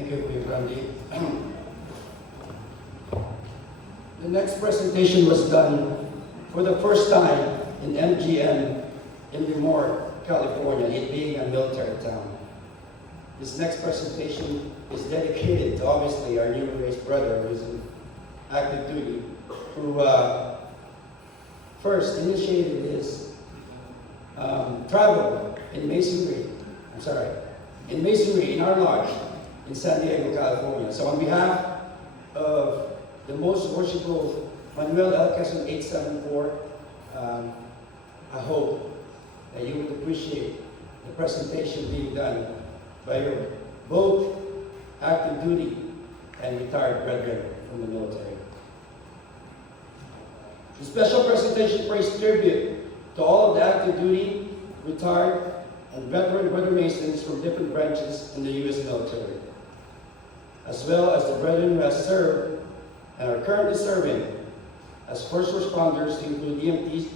Thank you, Kuya Brandy. The next presentation was done for the first time in MGM in Lemoore, California, it being a military town. This next presentation is dedicated to obviously our new raised brother who's in active duty, who first initiated his travel in masonry, in our lodge in San Diego, California. So on behalf of the most worshipful Manuel L. Quezon 874, I hope that you would appreciate the presentation being done by your both active duty and retired brethren from the military. The special presentation pays tribute to all of the active duty, retired, and veteran brother Masons from different branches in the U.S. military, as well as the brethren who have served and are currently serving as first responders to include EMTs,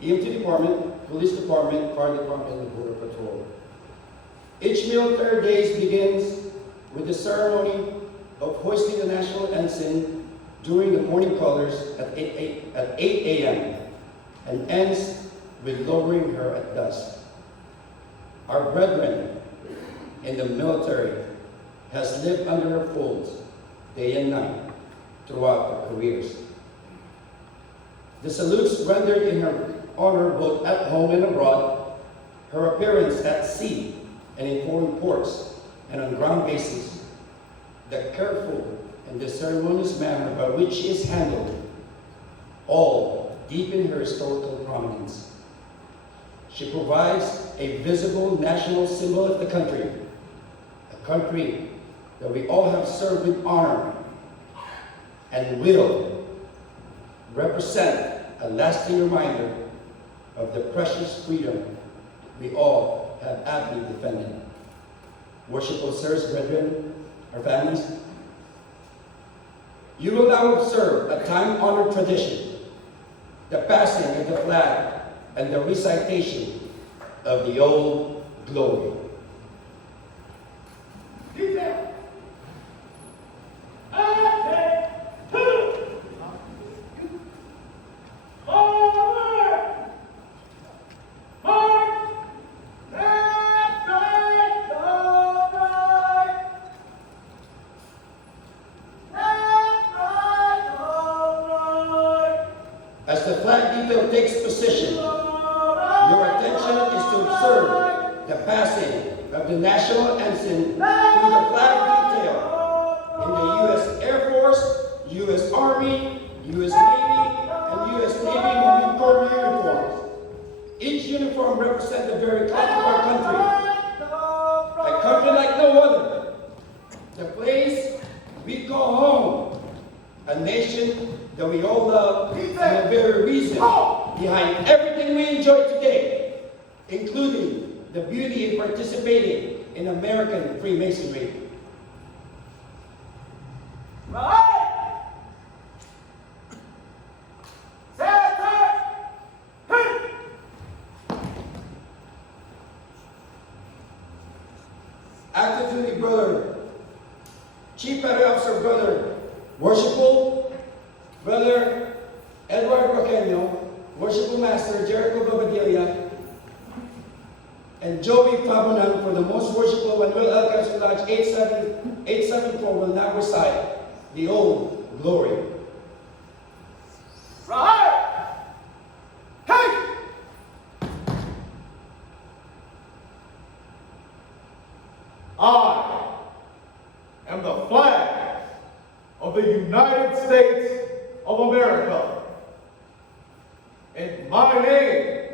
EMT Department, Police Department, Fire Department, and Border Patrol. Each military days begins with the ceremony of hoisting the national ensign during the morning colors at 8 a.m. and ends with lowering her at dusk. Our brethren in the military has lived under her folds day and night throughout their careers. The salutes rendered in her honor both at home and abroad, her appearance at sea and in foreign ports and on ground bases, the careful and the ceremonious manner by which she is handled, all deepen her historical prominence. She provides a visible national symbol of the country, a country that we all have served with honor and will represent a lasting reminder of the precious freedom we all have aptly defended. Worshipful sirs, brethren, our families, you will now observe a time-honored tradition, the passing of the flag and the recitation of the Old Glory. As the flag detail takes position, your attention is to observe the passing of the national ensign through the flag detail in the U.S. Air Force, U.S. Army, U.S. Navy, and U.S. Navy Marine Corps uniforms. Each uniform represents the very culture of our country, a country like no other, the place we call home, a nation that we all love, and the very reason behind everything we enjoy today, including the beauty of participating in American Freemasonry. Active duty brother, Chief Petty Officer brother, Worshipful Brother Edward Roqueño, Worshipful Master Jericho Bobadilla, and Joey Fabunan for the most worshipful Manuel L. Quezon Lodge 874 will now recite the Old Glory. Right! Hey! I am the flag of the United States of America, and my name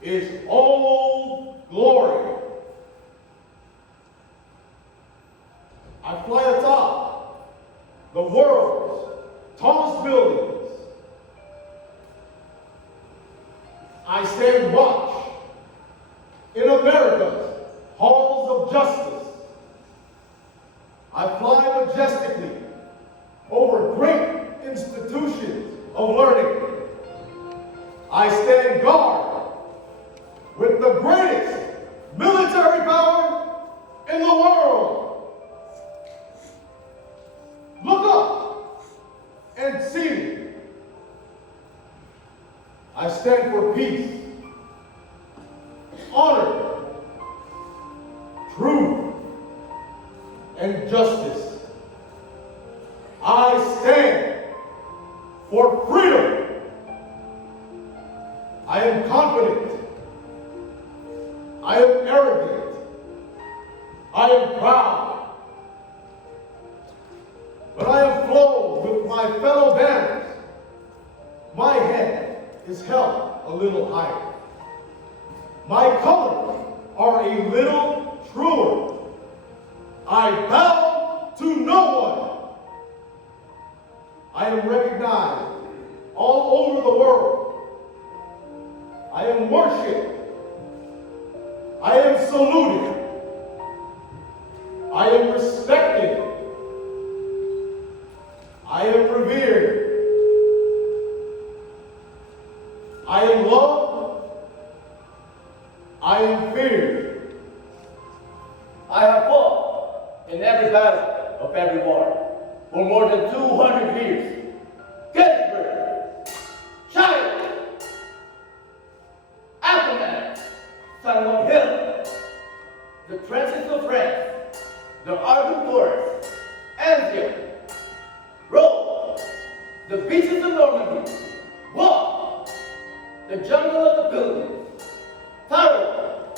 is Old Glory. I fly atop the world's tallest buildings. I stand watch in America's halls of justice. I fly majestically over great institutions of learning. I stand guard with the greatest military power in the world. stand for peace, honor, truth, and justice. I stand for freedom. I am confident. I am arrogant. I am proud. But I am flowed with my fellow banners. My head is held a little higher. My colors are a little truer. I bow to no one. I am recognized all over the world. I am worshipped. I am saluted. I am respected. I am revered. I am loved. I am feared. I have fought in every battle of every war for more than 200 years. Gettysburg, Shiloh, Appomattox, San Juan Hill, the trenches of France, the Argonne Forest, Anzio, Rome, the beaches of Normandy, Guam, the jungle of the Pilgrims, Taiwan,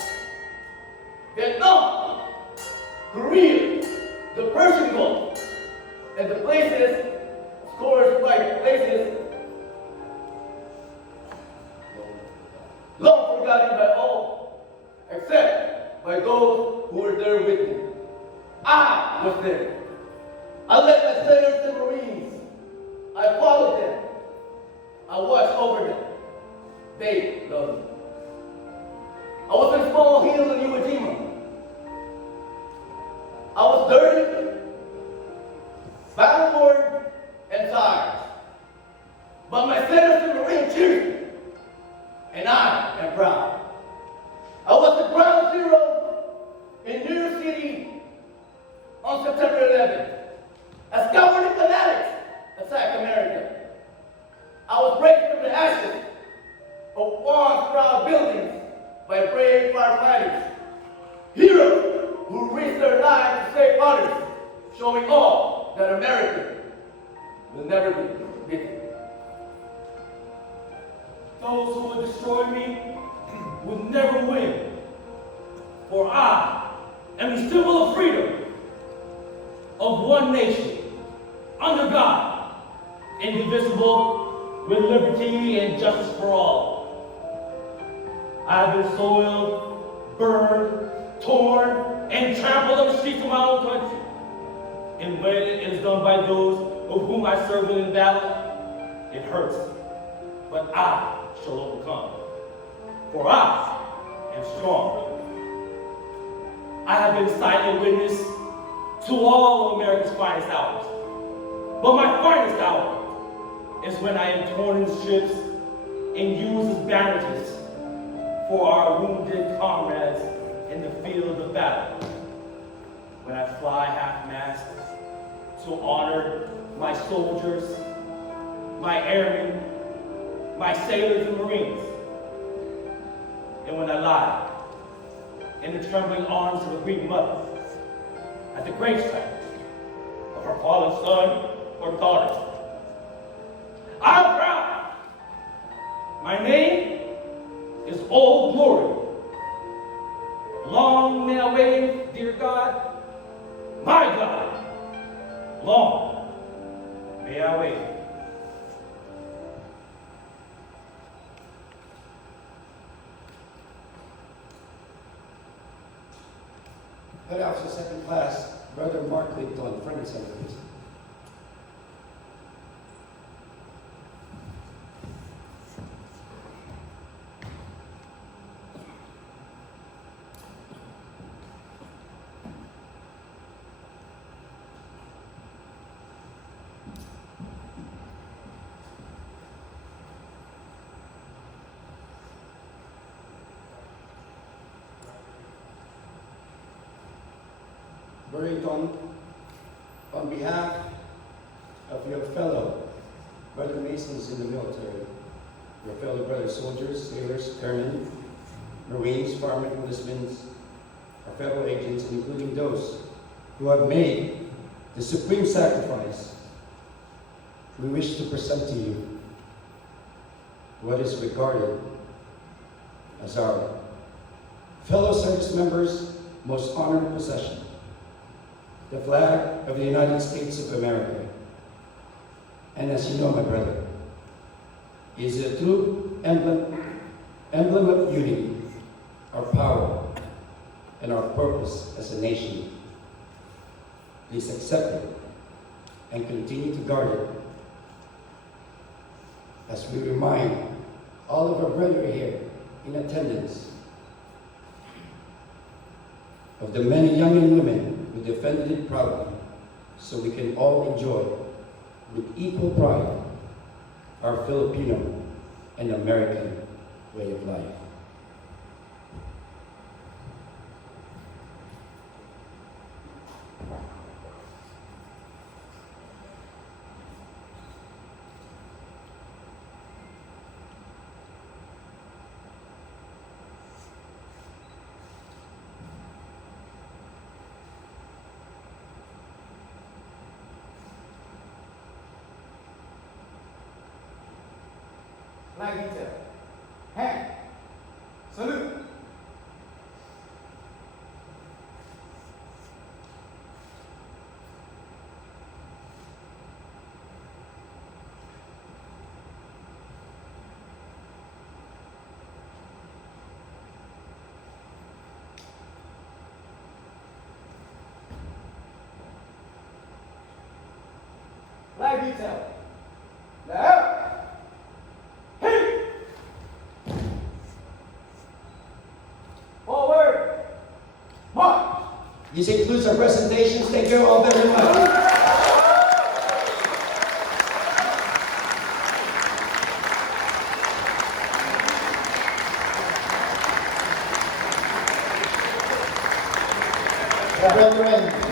Vietnam, Korea, the Persian Gulf, and the places, scores by places long forgotten by all, except by those who were there with me. I was there. I led my sailors and Marines. I followed them. I watched over them. They loved me. I was in small hill in Iwo Jima. I was dirty, battle-worn, and tired. But my sailors and Marines cheered me, and I am proud. I was the ground zero in New York City on September 11th, as cowardly fanatics attacked America. I was raised from the ashes of once proud buildings by brave firefighters, heroes who risked their lives to save others, showing all that America will never be beaten. Those who would destroy me will never win. For I am the symbol of freedom, of one nation, under God, indivisible, with liberty and justice for all. I have been soiled, burned, torn, and trampled on the streets of my own country. And when it is done by those of whom I serve in battle, it hurts. But I shall overcome. For I am strong. I have been silent witness to all of America's finest hours. But my finest hour is when I am torn in strips and used as bandages for our wounded comrades in the field of battle. When I fly half-mast to honor my soldiers, my airmen, my sailors and Marines. And when I lie in the trembling arms of a Greek mother at the gravesite of her fallen son or daughter. I'm proud. My name is Old Glory. Long may I wave, dear God, my God. Long may I wave. Head Officer Second Class, Brother Mark Clinton, front and center, please. Burrington, on behalf of your fellow brother Masons in the military, your fellow brothers, soldiers, sailors, airmen, Marines, firemen, policemen, our fellow agents, including those who have made the supreme sacrifice, we wish to present to you what is regarded as our fellow service members' most honored possession, the flag of the United States of America. And as you know, my brother, is a true emblem of unity, our power, and our purpose as a nation. Please accept it and continue to guard it as we remind all of our brethren here in attendance of the many young and women who defended it proudly, so we can all enjoy with equal pride our Filipino and American way of life. Flag detail. Hand. Salute. Flag detail. Left. Forward. March. This includes our presentations. Thank you all very much. Brethren,